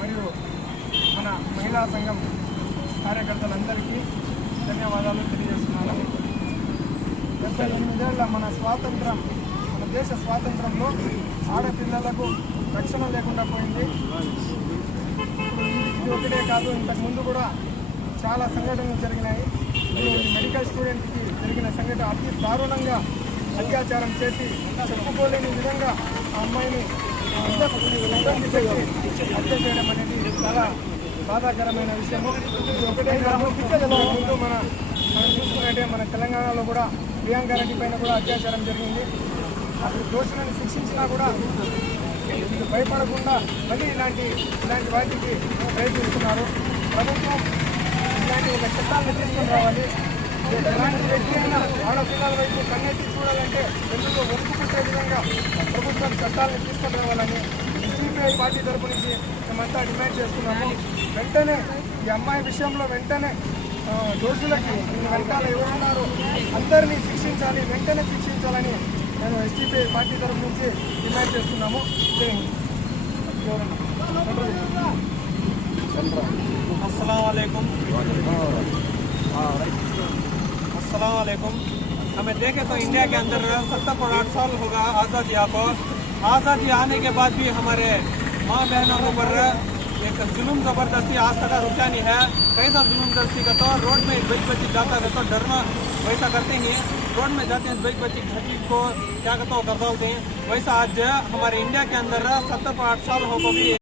మరియు మన మహిళా సంఘం కార్యకర్తలందరికీ ధన్యవాదాలు తెలియజేస్తున్నాను. 78 ఏళ్ల మన దేశ స్వాతంత్రంలో ఆడపిల్లలకు రక్షణ లేకుండా పోయింది. ఇది ఒకటే కాదు, ఇంతకు ముందు కూడా చాలా సంఘటనలు జరిగినాయి. ఈ మెడికల్ స్టూడెంట్కి జరిగిన సంఘటన అతి దారుణంగా అత్యాచారం చేసి చెప్పుకోలేని విధంగా ఆ అమ్మాయిని హత్య చేయడం అనేది చాలా బాధాకరమైన విషయము. ఇది ఒకటే కాదు, ముందు మనం చూసుకున్నట్టే మన తెలంగాణలో కూడా ప్రియాంక రెడ్డి పైన కూడా అత్యాచారం జరిగింది. అసలు దోషులను శిక్షించినా కూడా భయపడకుండా మళ్ళీ ఇలాంటి వాటికి ప్రయత్నిస్తున్నారు. ప్రభుత్వం ఇలాంటి ఒక చట్టాలను తీసుకొని రావాలి. ఎలాంటి వ్యక్తి అయినా ఆడపిల్లల వైపు కన్నెత్తి చూడాలంటే ఎందుకు ఒప్పుకుంటే విధంగా ప్రభుత్వం చట్టాలను తీసుకొని రావాలని సిపిఐ పార్టీ తరపు నుంచి మేమంతా డిమాండ్ చేస్తున్నాము. వెంటనే ఈ అమ్మాయి విషయంలో వెంటనే దోషులకి వెనకాల ఎవరున్నారో అందరినీ శిక్షించాలి, వెంటనే శిక్షించాలని నేను ఎస్టీపీ పార్టీ తరఫు నుంచి డిమాండ్ చేస్తున్నాము. अस्सलाम वालेकुम। हमें देखें तो इंडिया के अंदर 70-8 साल होगा आज़ादी को। आज़ादी आने के बाद भी हमारे माँ बहनों के ऊपर एक जुल्म ज़बरदस्ती आज तक रुका नहीं है। कैसा जुल्म ज़बरदस्ती का तो रोड में बच्ची जाता है तो डरना वैसा करते हैं, रोड में जाते हैं बच्ची घटी को क्या कहता हो कर बोलते हैं। वैसा आज हमारे इंडिया के अंदर 70-8 साल हो भी